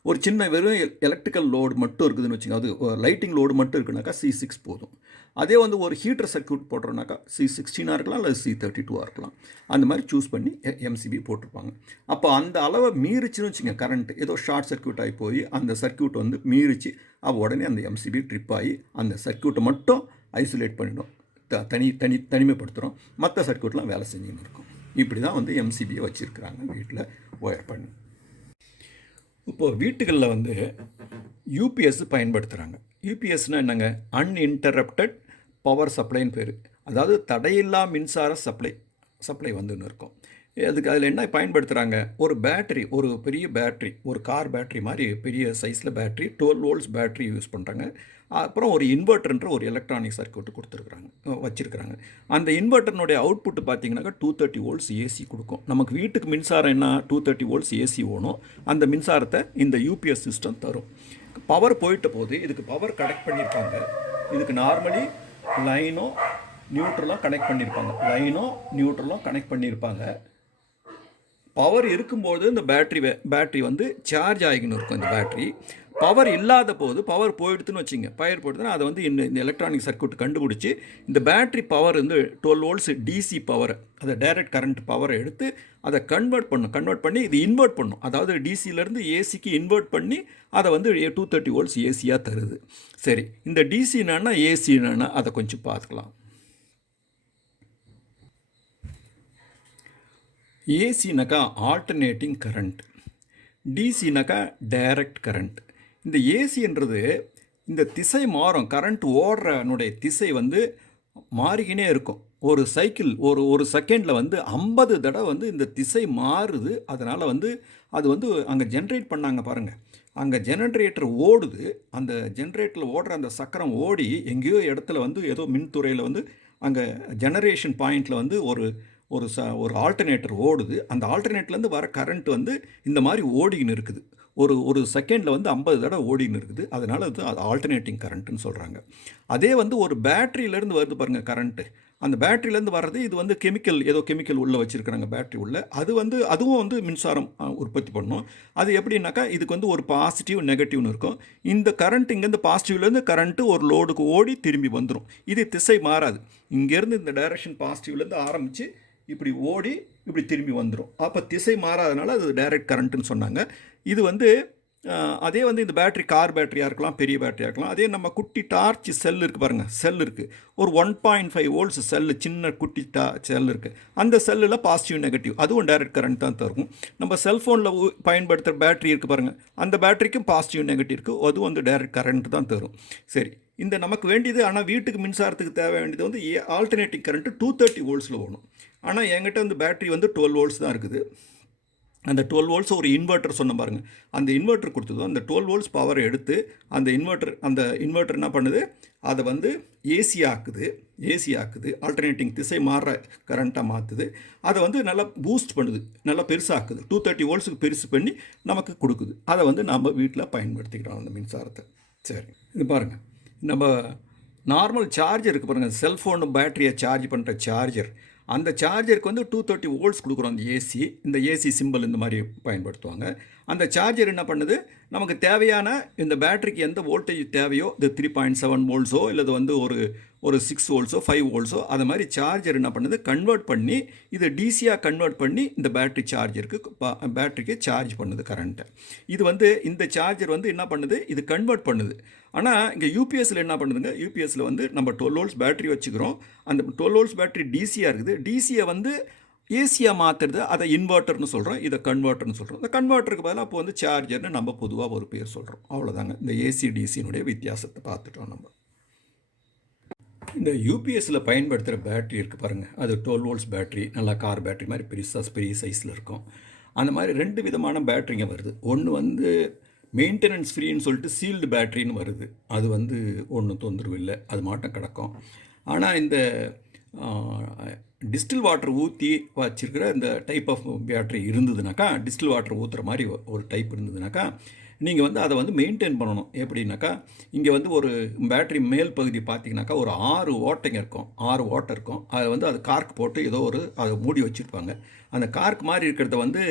ஒரு சின்ன வெறும் எலக்ட்ரிக்கல் லோடு மட்டும் இருக்குதுன்னு வச்சுங்க, அது லைட்டிங் லோடு மட்டும் இருக்குனாக்கா C6 போதும். அதே வந்து ஒரு ஹீட்டர் சர்க்யூட் போடுறோன்னாக்கா C16 இருக்கலாம், இல்லை C32 இருக்கலாம். அந்த மாதிரி சூஸ் பண்ணி எம்சிபி போட்டிருப்பாங்க. அப்போ அந்த அளவை மீறிச்சுன்னு வச்சுங்க, கரண்ட் ஏதோ ஷார்ட் சர்க்யூட் ஆகி போய் அந்த சர்க்யூட் வந்து மீறிச்சு, உடனே அந்த எம்சிபி ட்ரிப் ஆகி அந்த சர்க்யூட்டை மட்டும் ஐசோலேட் பண்ணிடும், தனிமைப்படுத்துகிறோம். மற்ற சர்க்யூட்லாம் வேலை செஞ்சுன்னு இருக்கும். இப்படி தான் வந்து எம்சிபியை வச்சுருக்குறாங்க வீட்டில் ஒயர் பண்ணி. இப்போது வீட்டுகளில் வந்து யூபிஎஸ் பயன்படுத்துகிறாங்க. யூபிஎஸ்னால் என்னங்க? அன்இன்டரப்டட் பவர் சப்ளைன்னு பேர். அதாவது தடையில்லா மின்சார சப்ளை வந்துன்னு இருக்கும். அதுக்கு அதில் என்ன பயன்படுத்துகிறாங்க? ஒரு பேட்ரி, ஒரு பெரிய பேட்ரி, ஒரு கார் பேட்ரி மாதிரி பெரிய சைஸில் பேட்ரி, 12 வோல்ட்ஸ் பேட்ரி யூஸ் பண்ணுறாங்க. அப்புறம் ஒரு இன்வெர்ட்டர்ன்ற ஒரு எலக்ட்ரானிக் சர்க்யூட் வச்சுருக்குறாங்க. அந்த இன்வெர்ட்டர்னுடைய அவுட்புட்டு பார்த்தீங்கன்னாக்கா 230 வோல்ட்ஸ் ஏசி கொடுக்கும். நமக்கு வீட்டுக்கு மின்சாரம் என்ன 230 வோல்ட்ஸ் ஏசி ஓணும். அந்த மின்சாரத்தை இந்த யூபிஎஸ் சிஸ்டம் தரும். பவர் போயிட்ட போது இதுக்கு பவர் கனெக்ட் பண்ணியிருப்பாங்க. இதுக்கு நார்மலி லைனும் நியூட்ரலும் கனெக்ட் பண்ணியிருப்பாங்க. பவர் இருக்கும்போது இந்த பேட்ரி வந்து சார்ஜ் ஆகின்னு இருக்கும். இந்த பேட்ரி பவர் இல்லாத போது, பவர் போயிடுதுன்னு வச்சுங்க, போயிடுதுன்னா அதை வந்து இந்த எலக்ட்ரானிக் சர்க்யூட் கண்டுபிடிச்சி இந்த பேட்ரி பவர் வந்து 12 வோல்ட்ஸ் டிசி பவர், அதை டைரக்ட் கரண்ட் பவரை எடுத்து அதை கன்வெர்ட் பண்ணி இது இன்வெர்ட் பண்ணும். அதாவது டிசியிலேருந்து ஏசிக்கு இன்வெர்ட் பண்ணி அதை வந்து 230 வோல்ட்ஸ் ஏசியாக தருது. சரி, இந்த டிசி என்னன்னா ஏசி என்னன்னா அதை கொஞ்சம் பார்த்துக்கலாம். ஏசினாக்கா ஆல்டர்னேட்டிங் கரண்ட், டிசினாக்கா டைரக்ட் கரண்ட். இந்த ஏசின்றது இந்த திசை மாறும், கரண்ட் ஓடுறனுடைய திசை வந்து மாறிக்கினே இருக்கும். ஒரு சைக்கிள் ஒரு செகண்டில் வந்து 50 தடவை வந்து இந்த திசை மாறுது. அதனால் வந்து அது வந்து அங்கே ஜென்ரேட் பண்ணாங்க பாருங்கள், அங்கே ஜெனரேட்டர் ஓடுது. அந்த ஜென்ரேட்டரில் ஓடுற அந்த சக்கரம் ஓடி எங்கேயோ இடத்துல வந்து ஏதோ மின்துறையில் வந்து அங்கே ஜெனரேஷன் பாயிண்டில் வந்து ஒரு ஆல்டர்னேட்டர் ஓடுது. அந்த ஆல்டர்னேட்டர்லேருந்து வர கரண்ட் வந்து இந்த மாதிரி ஓடின்னு இருக்குது. ஒரு செகண்டில் வந்து 50 தடவை ஓடின்னு இருக்குது. அதனால் அது ஆல்டர்னேட்டிங் கரண்ட்டுன்னு சொல்கிறாங்க. அதே வந்து ஒரு பேட்டரியிலேருந்து வருது பாருங்கள் கரண்ட்டு. அந்த பேட்டரியிலேருந்து வர்றது இது வந்து கெமிக்கல் உள்ளே வச்சுருக்கிறாங்க பேட்டரி உள்ளே. அதுவும் வந்து மின்சாரம் உற்பத்தி பண்ணும். அது எப்படின்னாக்கா இதுக்கு வந்து ஒரு பாசிட்டிவ் நெகட்டிவ்னு இருக்கும். இந்த கரண்ட் இங்கேருந்து பாசிட்டிவ்லேருந்து கரண்ட்டு ஒரு லோடுக்கு ஓடி திரும்பி வந்துடும். இது திசை மாறாது. இங்கேருந்து இந்த டைரக்ஷன் பாசிட்டிவ்லேருந்து ஆரம்பித்து இப்படி ஓடி இப்படி திரும்பி வந்துடும். அப்போ திசை மாறாதனால அது டைரக்ட் கரண்ட்டுன்னு சொன்னாங்க. இது வந்து அதே வந்து இந்த பேட்ரி கார் பேட்டரியாக இருக்கலாம், பெரிய பேட்டரியாக இருக்கலாம். அதே நம்ம குட்டி டார்ச் செல் இருக்குது பாருங்கள், செல் இருக்குது. ஒரு 1.5 வோல்ட்ஸ் செல்லு, சின்ன குட்டி செல் இருக்குது. அந்த செல்லில் பாசிட்டிவ் நெகட்டிவ் அதுவும் டைரக்ட் கரண்ட் தான் தரும். நம்ம செல்ஃபோனில் பயன்படுத்துகிற பேட்டரி இருக்குது பாருங்கள், அந்த பேட்டரிக்கும் பாசிட்டிவ் நெகட்டிவ் இருக்குது, அதுவும் வந்து டைரக்ட் கரண்ட் தான் தரும். சரி, இந்த நமக்கு வேண்டியது, ஆனால் வீட்டுக்கு மின்சாரத்துக்கு தேவை வேண்டியது வந்து ஆல்டர்னேட்டிங் கரண்ட்டு 230 வோல்ட்ஸில் ஓடும். ஆனால் என்கிட்ட வந்து பேட்டரி வந்து 12 வோல்ட்ஸ் தான் இருக்குது. அந்த 12 வோல்ட்ஸ் ஒரு இன்வெர்ட்டர் சொன்ன பாருங்கள், அந்த இன்வெர்ட்டர் கொடுத்ததும் அந்த 12 வோல்ட்ஸ் பவரை எடுத்து அந்த இன்வெர்ட்டர் என்ன பண்ணுது, அதை வந்து ஏசி ஆக்குது, ஆல்டர்னேட்டிங் திசை மாறுற கரண்ட்டாக மாற்றுது. அதை வந்து நல்லா பூஸ்ட் பண்ணுது, நல்லா பெருசாக்குது, 230 வோல்ட்ஸுக்கு பெருசு பண்ணி நமக்கு கொடுக்குது. அதை வந்து நம்ம வீட்டில் பயன்படுத்திக்கிறோம் அந்த மின்சாரத்தை. சரி, இது பாருங்கள், நம்ம நார்மல் சார்ஜர் இருக்குது பாருங்கள், செல்ஃபோனு பேட்டரியை சார்ஜ் பண்ணுற சார்ஜர், அந்த சார்ஜருக்கு வந்து 230 வோல்ட்ஸ் கொடுக்குறோம். இந்த ஏசி சிம்பிள் இந்த மாதிரி பயன்படுத்துவாங்க. அந்த சார்ஜர் என்ன பண்ணுது, நமக்கு தேவையான இந்த பேட்டரிக்கு எந்த வோல்டேஜ் தேவையோ, இது 3.7 வோல்ட்ஸோ இல்லை வந்து ஒரு 6 வோல்ட்ஸோ 5 வோல்ட்ஸோ, அது மாதிரி சார்ஜர் என்ன பண்ணுது, கன்வெர்ட் பண்ணி இது டிசியாக கன்வெர்ட் பண்ணி இந்த பேட்டரிக்கு சார்ஜ் பண்ணுது கரண்ட்டை. இது வந்து இந்த சார்ஜர் வந்து என்ன பண்ணுது, இது கன்வெர்ட் பண்ணுது. ஆனால் இங்கே யூபிஎஸ்சில் என்ன பண்ணுதுங்க, யூபிஎஸ்சில் வந்து நம்ம 12 வோல்ட்ஸ் பேட்டரி வச்சுக்கிறோம். அந்த 12 வோல்ட்ஸ் பேட்டரி டிசியாக இருக்குது. டிசியை வந்து ஏசியாக மாற்றுறது, அதை இன்வெர்ட்டர்னு சொல்கிறோம், இதை கன்வெர்ட்டர்னு சொல்கிறோம். இந்த கன்வெர்ட்டருக்கு பதிலாக அப்போ வந்து சார்ஜர்னு நம்ம பொதுவாக ஒரு பேர் சொல்கிறோம். அவ்வளோதாங்க, இந்த ஏசி டிசியினுடைய வித்தியாசத்தை பார்த்துட்டோம் நம்ம. இந்த யூபிஎஸ்சில் பயன்படுத்துகிற பேட்ரி இருக்குது பாருங்கள், அது 12 வோல்ட்ஸ் பேட்ரி, நல்லா கார் பேட்ரி மாதிரி பெரிய சைஸில் இருக்கும். அந்த மாதிரி 2 விதமான பேட்ரிங்க வருது. ஒன்று வந்து மெயின்டெனன்ஸ் ஃப்ரீன்னு சொல்லிட்டு சீல்டு பேட்ரின்னு வருது. அது வந்து ஒன்றும் தொந்தரவு இல்லை, அது மாட்டம் கிடக்கும். ஆனால் இந்த டிஸ்டில் வாட்டர் ஊற்றி வச்சுருக்கிற இந்த டைப் ஆஃப் பேட்ரி இருந்ததுனாக்கா, டிஸ்டில் வாட்டர் ஊற்றுற மாதிரி ஒரு டைப் இருந்ததுனாக்கா, நீங்கள் வந்து அதை வந்து மெயின்டைன் பண்ணணும். எப்படின்னாக்கா, இங்கே வந்து ஒரு பேட்டரி மேல் பகுதி பார்த்தீங்கன்னாக்கா, ஒரு 6 ஓட்டைங்க இருக்கும். 6 ஓட்டை இருக்கும். அதை வந்து அது கார்க் போட்டு ஏதோ ஒரு அதை மூடி வச்சுருப்பாங்க. அந்த கார்க் மாதிரி இருக்கிறத வந்து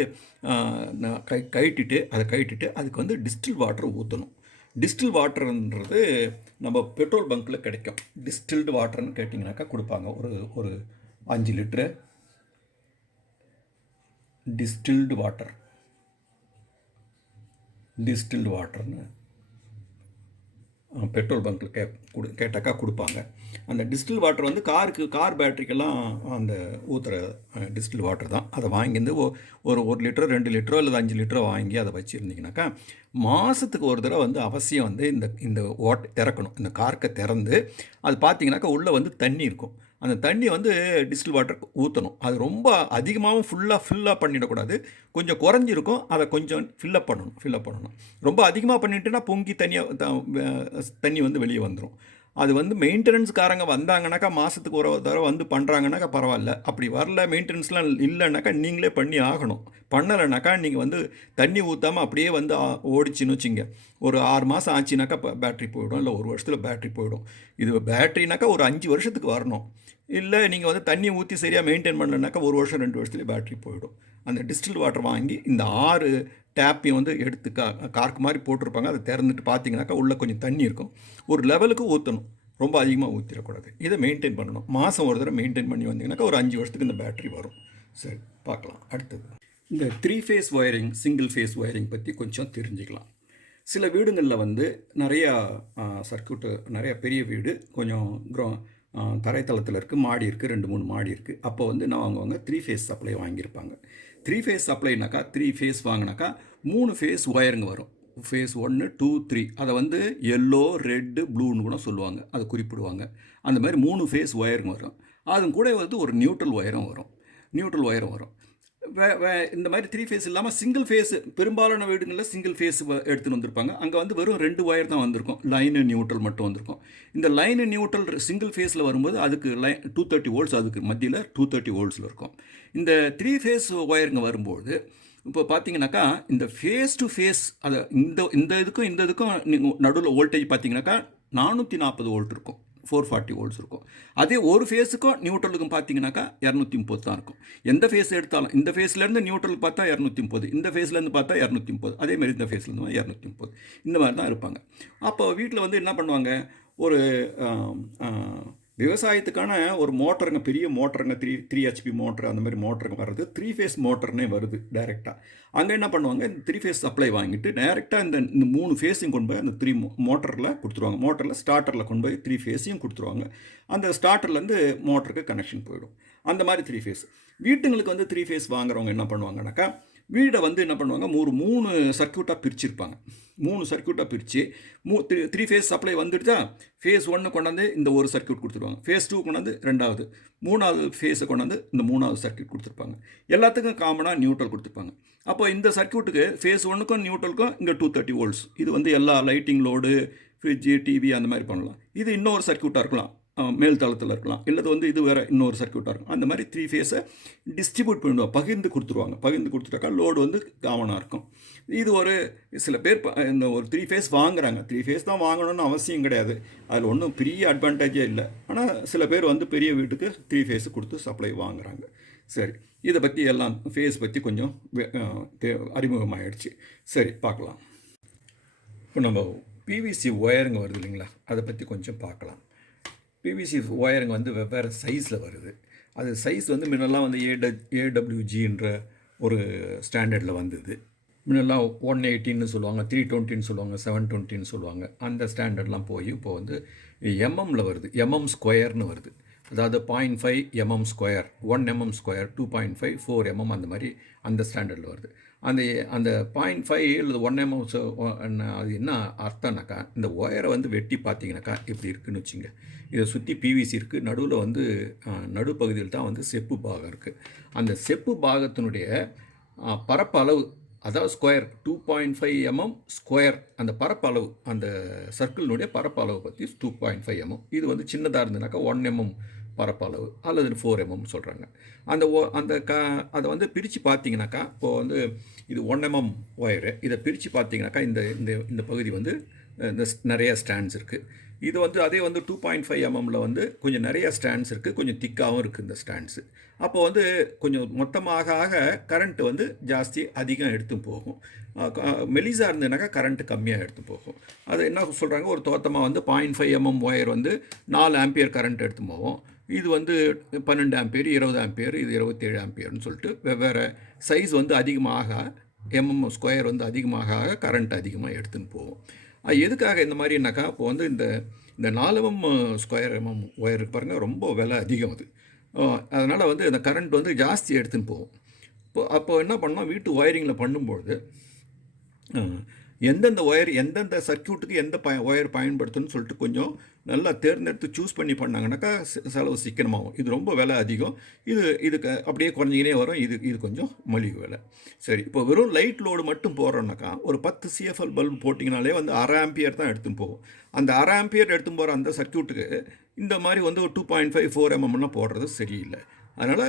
கழட்டிட்டு அதுக்கு வந்து டிஸ்டில் வாட்டர் ஊற்றணும். டிஸ்டில் வாட்டர்ன்றது நம்ம பெட்ரோல் பங்க்கில் கிடைக்கும். டிஸ்டில்டு வாட்டர்னு கேட்டிங்கனாக்கா கொடுப்பாங்க. ஒரு ஒரு 5 லிட்ரு டிஸ்டில்டு வாட்டர்னு பெட்ரோல் பங்க்கில் கேட்டாக்கா கொடுப்பாங்க. அந்த டிஸ்டில் வாட்டர் வந்து கார் பேட்டரிக்கெல்லாம் அந்த ஊற்றுற டிஸ்டில் வாட்டர் தான். அதை வாங்கிருந்து ஒரு லிட்டரோ 2 லிட்டரோ அல்லது 5 லிட்டரோ வாங்கி அதை வச்சுருந்தீங்கனாக்கா, மாதத்துக்கு ஒரு தடவை வந்து அவசியம் வந்து இந்த திறக்கணும். இந்த கார்க்கை திறந்து அது பார்த்தீங்கன்னாக்கா உள்ளே வந்து தண்ணி இருக்கும். அந்த தண்ணி வந்து டிஸ்டில் வாட்டர் ஊற்றணும். அது ரொம்ப அதிகமாகவும் ஃபில்லாக பண்ணிடக்கூடாது. கொஞ்சம் குறைஞ்சிருக்கும், அதை கொஞ்சம் ஃபில்லப் பண்ணணும். ரொம்ப அதிகமாக பண்ணிட்டுனா பொங்கி தண்ணி வந்து வெளியே வந்துடும். அது வந்து மெயின்டெனன்ஸ்காரங்க வந்தாங்கனாக்கா, மாதத்துக்கு ஒரு தடவை வந்து பண்ணுறாங்கனாக்கா பரவாயில்ல. அப்படி வரல, மெயின்டெனன்ஸ்லாம் இல்லைனாக்கா நீங்களே பண்ணி ஆகணும். பண்ணலைனாக்கா நீங்கள் வந்து தண்ணி ஊற்றாமல் அப்படியே வந்து ஓடிச்சின்னு வச்சுங்க, ஒரு 6 மாதம் ஆச்சுனாக்கா பேட்ரி போயிடும், இல்லை 1 வருஷத்தில் பேட்ரி போயிடும். இது பேட்ரினாக்கா ஒரு 5 வருஷத்துக்கு வரணும். இல்லை நீங்கள் வந்து தண்ணி ஊற்றி சரியாக மெயின்டைன் பண்ணலைனாக்கா 1 வருஷம் 2 வருஷத்துலேயே பேட்ரி போயிடும். அந்த டிஸ்டில் வாட்டர் வாங்கி இந்த 6 டேப்பையும் வந்து எடுத்து கார்க் மாதிரி போட்டிருப்பாங்க. அதை திறந்துட்டு பார்த்தீங்கன்னாக்கா உள்ளே கொஞ்சம் தண்ணி இருக்கும். ஒரு லெவலுக்கு ஊற்றணும், ரொம்ப அதிகமாக ஊற்றிடக்கூடாது. இதை மெயின்டைன் பண்ணணும். மாதம் ஒரு தடவை மெயின்டைன் பண்ணி வந்தீங்கன்னாக்கா ஒரு 5 வருஷத்துக்கு இந்த பேட்ரி வரும். சரி, பார்க்கலாம் அடுத்தது. இந்த 3 phase wiring, single phase wiring பற்றி கொஞ்சம் தெரிஞ்சுக்கலாம். சில வீடுங்களில் வந்து நிறையா சர்க்யூட்டு, நிறையா பெரிய வீடு, கொஞ்சம் தரைத்தளத்தில் இருக்குது, மாடி இருக்குது, 2-3 மாடி இருக்குது. அப்போ வந்து என்ன வாங்குவாங்க, 3 ஃபேஸ் சப்ளை வாங்கியிருப்பாங்க. 3 ஃபேஸ் சப்ளைனாக்கா 3 ஃபேஸ் வாங்கினாக்கா 3 ஃபேஸ் ஒயருங்க வரும். ஃபேஸ் 1, 2, 3. அதை வந்து எல்லோ, ரெட்டு, ப்ளூன்னு கூட சொல்லுவாங்க, அதை குறிப்பிடுவாங்க. அந்த மாதிரி 3 ஃபேஸ் ஒயருங்க வரும். அது கூட வந்து ஒரு நியூட்ரல் ஒயரும் வரும். இந்த மாதிரி 3 ஃபேஸ் இல்லாமல் சிங்கிள் ஃபேஸ், பெரும்பாலான வீடுகளில் சிங்கிள் ஃபேஸ் எடுத்துகிட்டு வந்திருப்பாங்க. அங்கே வந்து வெறும் 2 ஒயர் தான் வந்திருக்கும், லைனு நியூட்ரல் மட்டும் வந்திருக்கும். இந்த லைனு நியூட்ரல் சிங்கிள் ஃபேஸில் வரும்போது அதுக்கு 230 வோல்ட்ஸ், அதுக்கு மத்தியில் 230 வோல்ட்ஸில் இருக்கும். இந்த 3 ஃபேஸ் ஒயருங்க வரும்போது இப்போ பார்த்தீங்கன்னாக்கா, இந்த ஃபேஸ் டு ஃபேஸ், அதை இந்த இதுக்கும் நடுவில் வோல்டேஜ் பார்த்தீங்கன்னாக்கா 440 வோல்ட் இருக்கும், 440 வோல்ட்ஸ் இருக்கும். அதே ஒரு ஃபேஸுக்கும் நியூட்ரலுக்கும் பார்த்தீங்கன்னாக்கா 230 தான் இருக்கும். எந்த ஃபேஸ் எடுத்தாலும், இந்த ஃபேஸ்லேருந்து நியூட்ரல் பார்த்தா 230, இந்த ஃபேஸ்லேருந்து பார்த்தா 230, அதேமாதிரி இந்த ஃபேஸ்லேருந்து 230, இந்த மாதிரி தான் இருப்பாங்க. அப்போ வீட்டில் வந்து என்ன பண்ணுவாங்க, ஒரு விவசாயத்துக்கான ஒரு மோட்டருங்க, பெரிய மோட்டருங்க, 3 HP மோட்டர், அந்த மாதிரி மோட்டருங்க வர்றது 3 ஃபேஸ் மோட்டர்னே வருது டைரெக்டாக. அங்கே என்ன பண்ணுவாங்க, இந்த 3 ஃபேஸ் சப்ளை வாங்கிட்டு டைரெக்டாக இந்த 3 ஃபேஸையும் கொண்டு போய் அந்த 3 மோட்டரில் கொடுத்துருவாங்க. மோட்டரில் ஸ்டார்டரில் கொண்டு போய் 3 ஃபேஸையும் கொடுத்துருவாங்க. அந்த ஸ்டார்டர்லேருந்து மோட்டருக்கு கனெக்ஷன் போயிடும். அந்த மாதிரி 3 ஃபேஸ். வீட்டுங்களுக்கு வந்து 3 ஃபேஸ் வாங்குறவங்க என்ன பண்ணுவாங்கனாக்கா, வீடை வந்து என்ன பண்ணுவாங்க, 3 சர்க்யூட்டாக பிரிச்சுருப்பாங்க. 3 சர்க்யூட்டாக பிரித்து 3 ஃபேஸ் சப்ளை வந்துடுச்சா, ஃபேஸ் 1 கொண்டாந்து இந்த ஒரு சர்க்யூட் கொடுத்துருவாங்க, ஃபேஸ் 2 கொண்டாந்து 2வது, 3வது ஃபேஸை கொண்டாந்து இந்த 3வது சர்க்யூட் கொடுத்துருப்பாங்க. எல்லாத்துக்கும் காமனாக நியூட்ரல் கொடுத்துருப்பாங்க. அப்போ இந்த சர்க்யூட்டுக்கு ஃபேஸ் 1க்கும் நியூட்ரலுக்கும் இங்கே 230 வோல்ட்ஸ். இது வந்து எல்லா லைட்டிங் லோடு, ஃப்ரிட்ஜு, டிவி அந்த மாதிரி பண்ணலாம். இது இன்னொரு சர்க்யூட்டாக இருக்கலாம், மேல் தளத்தில் இருக்கலாம், இல்லது வந்து இது வேறு இன்னொரு சர்க்யூட்டாக இருக்கும். அந்த மாதிரி 3 ஃபேஸை டிஸ்ட்ரிபியூட் பண்ணிடுவாங்க, பகிர்ந்து கொடுத்துட்டாக்கா லோடு வந்து காமனாக இருக்கும். இது ஒரு சில பேர் இந்த ஒரு 3 ஃபேஸ் வாங்குறாங்க. 3 ஃபேஸ் தான் வாங்கணும்னு அவசியம் கிடையாது, அதில் ஒன்றும் பெரிய அட்வான்டேஜே இல்லை. ஆனால் சில பேர் வந்து பெரிய வீட்டுக்கு 3 ஃபேஸு கொடுத்து சப்ளை வாங்குறாங்க. சரி, இதை பற்றி எல்லாம் ஃபேஸ் பற்றி கொஞ்சம் அறிமுகமாகிடுச்சு. சரி, பார்க்கலாம். இப்போ நம்ம பிவிசி ஒயருங்க வருது இல்லைங்களா, அதை பற்றி கொஞ்சம் பார்க்கலாம். பிவிசி ஒயருங்க வந்து வெவ்வேறு சைஸில் வருது. அது சைஸ் வந்து முன்னெல்லாம் வந்து ஏடபிள்யூஜின்ற ஒரு ஸ்டாண்டர்டில் வந்தது. முன்னெல்லாம் 180ன்னு சொல்லுவாங்க, 320ன்னு சொல்லுவாங்க, 720ன்னு சொல்லுவாங்க. அந்த ஸ்டாண்டர்ட்லாம் போய் இப்போ வந்து எம்எம்மில் வருது, எம்எம் ஸ்கொயர்னு வருது. அதாவது 0.5 mm square, 1 mm square, 2.5, 4 mm, அந்த மாதிரி அந்த ஸ்டாண்டர்டில் வருது. அந்த 0.5 அல்லது 1 mm அது என்ன அர்த்தம்னாக்கா, இந்த ஒயரை வந்து வெட்டி பார்த்தீங்கன்னாக்கா இப்படி இருக்குதுன்னு வச்சுங்க. இதை சுற்றி பிவிசி இருக்குது, நடுவில் வந்து நடுப்பகுதியில் தான் வந்து செப்பு பாகம் இருக்குது. அந்த செப்பு பாகத்தினுடைய பரப்பளவு, அதாவது ஸ்கொயர் 2.5 mm ஸ்கொயர், அந்த பரப்பளவு, அந்த சர்க்கிளினுடைய பரப்பளவு பற்றி 2.5 mm. இது வந்து சின்னதாக இருந்ததுனாக்கா 1 mm பரப்பளவு அல்லது 4 mm சொல்கிறாங்க. அந்த அந்த அதை வந்து பிரித்து பார்த்தீங்கன்னாக்கா, இப்போது வந்து இது 1 mm ஒயரு. இதை பிரித்து பார்த்தீங்கன்னாக்கா இந்த இந்த இந்த பகுதி வந்து இந்த நிறைய ஸ்டாண்ட்ஸ் இருக்குது. இது வந்து அதே வந்து 2.5 mmல வந்து கொஞ்சம் நிறைய ஸ்டாண்ட்ஸ் இருக்குது, கொஞ்சம் திக்காகவும் இருக்குது இந்த ஸ்டாண்ட்ஸு. அப்போ வந்து கொஞ்சம் மொத்தமாக ஆக கரண்ட்டு வந்து ஜாஸ்தி அதிகம் எடுத்து போகும். மெலிசாக இருந்ததுனாக்கா கரண்ட்டு கம்மியாக எடுத்து போகும். அது என்ன சொல்கிறாங்க, ஒரு தோத்தமாக வந்து 0.5 mm ஒயர் வந்து 4 ஆம்பியர் கரண்ட் எடுத்து போவோம். இது வந்து 12 ஆம்பியர், 20 ஆம்பியர், இது 27 ஆம்பியர்னு சொல்லிட்டு வெவ்வேறு சைஸ் வந்து அதிகமாக ஸ்கொயர் வந்து அதிகமாக கரண்ட் அதிகமாக எடுத்துன்னு போவோம். எதுக்காக இந்த மாதிரினாக்கா, இப்போ வந்து இந்த இந்த 4 ஸ்கொயர் ஒயர் இருக்கு பாருங்கள், ரொம்ப விலை அதிகம் அது. அதனால் வந்து இந்த கரண்ட் வந்து ஜாஸ்தி எடுத்துன்னு போகும். அப்போ என்ன பண்ணோம், வீட்டு ஒயரிங்கில் பண்ணும்பொழுது எந்தெந்த ஒயர் எந்தெந்த சர்க்கியூட்டுக்கு எந்த ஒயர் பயன்படுத்தணும்னு சொல்லிட்டு கொஞ்சம் நல்லா தேர்ந்தெடுத்து சூஸ் பண்ணி பண்ணாங்கனாக்கா செலவு சிக்கனமாகும். இது ரொம்ப விலை அதிகம், இதுக்கு அப்படியே குறைஞ்சிக்கினே வரும். இது கொஞ்சம் மலிவு விலை. சரி, இப்போ வெறும் லைட் லோடு மட்டும் போடுறோன்னாக்கா ஒரு 10 CFL பல்பு போட்டிங்கனாலே வந்து 1/2 ஆம்பியர் தான் எடுத்துன்னு போகும். அந்த 1/2 ஆம்பியர் எடுத்துன்னு போகிற அந்த சர்க்கியூட்டுக்கு இந்த மாதிரி வந்து ஒரு 2.5 4 mmலாம் போடுறது சரியில்லை. அதனால்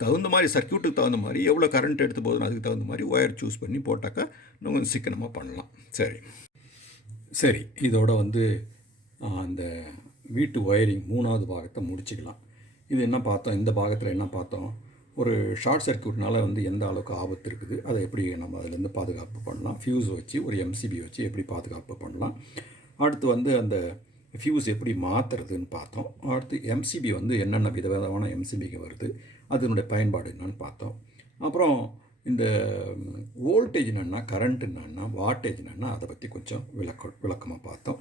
தகுந்த மாதிரி சர்க்கியூட்டுக்கு தகுந்த மாதிரி எவ்வளோ கரண்ட் எடுத்து போதுன்னு அதுக்கு தகுந்த மாதிரி ஒயர் சூஸ் பண்ணி போட்டாக்கா இன்னும் கொஞ்சம் சிக்கனமாக பண்ணலாம். சரி, இதோட வந்து அந்த வீட்டு ஒயரிங் 3வது பாகத்தை முடிச்சுக்கலாம். இது என்ன பார்த்தோம், இந்த பாகத்தில் என்ன பார்த்தோம், ஒரு ஷார்ட் சர்க்கியூட்னால வந்து எந்த அளவுக்கு ஆபத்து இருக்குது, அதை எப்படி நம்ம அதிலேருந்து பாதுகாப்பு பண்ணலாம், ஃபியூஸ் வச்சு ஒரு MCB வச்சு எப்படி பாதுகாப்பு பண்ணலாம், அடுத்து வந்து அந்த ஃபியூஸ் எப்படி மாற்றுறதுன்னு பார்த்தோம். அடுத்து MCB வந்து என்னென்ன விதவிதமான MCBக்கு வருது, அதனுடைய பயன்பாடு என்னன்னு பார்த்தோம். அப்புறம் இந்த வோல்டேஜ் என்னென்னா, கரண்ட் என்னென்னா, வாட்டேஜ் என்னென்னா, அதை பற்றி கொஞ்சம் விளக்கமாக பார்த்தோம்.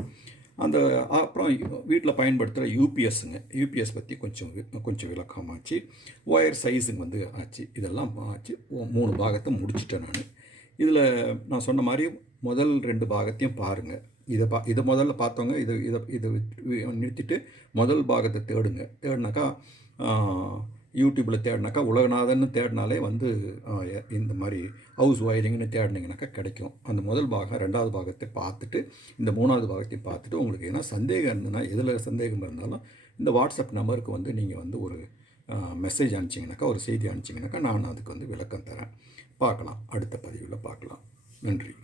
அப்புறம் வீட்டில் பயன்படுத்துகிற யூபிஎஸ் பற்றி கொஞ்சம் விளக்கமாச்சு. ஒயர் சைஸுங்க வந்து ஆச்சு. இதெல்லாம் ஆச்சு. 3 பாகத்தை முடிச்சிட்டேன் நான். இதில் நான் சொன்ன மாதிரி முதல் 2 பாகத்தையும் பாருங்கள். இதை முதல்ல பார்த்தவங்க இதை நிறுத்திட்டு முதல் பாகத்தை தேடினாக்கா யூடியூப்பில் தேடினாக்கா உலகநாதன்னு தேடினாலே வந்து இந்த மாதிரி ஹவுஸ் ஒயரிங்னு தேடினீங்கனாக்கா கிடைக்கும். அந்த முதல் பாகம் 2வது பாகத்தை பார்த்துட்டு இந்த 3வது பாகத்தையும் பார்த்துட்டு உங்களுக்கு என்ன சந்தேகம் இருந்ததுன்னா, எதில் சந்தேகம் இருந்தாலும் இந்த வாட்ஸ்அப் நம்பருக்கு வந்து நீங்கள் வந்து ஒரு மெசேஜ் அனுப்பிச்சிங்கனாக்கா, ஒரு செய்தி அனுப்பிச்சிங்கனாக்கா நான் அதுக்கு வந்து விளக்கம் தரேன். பார்க்கலாம், அடுத்த பதிவில் பார்க்கலாம். நன்றி.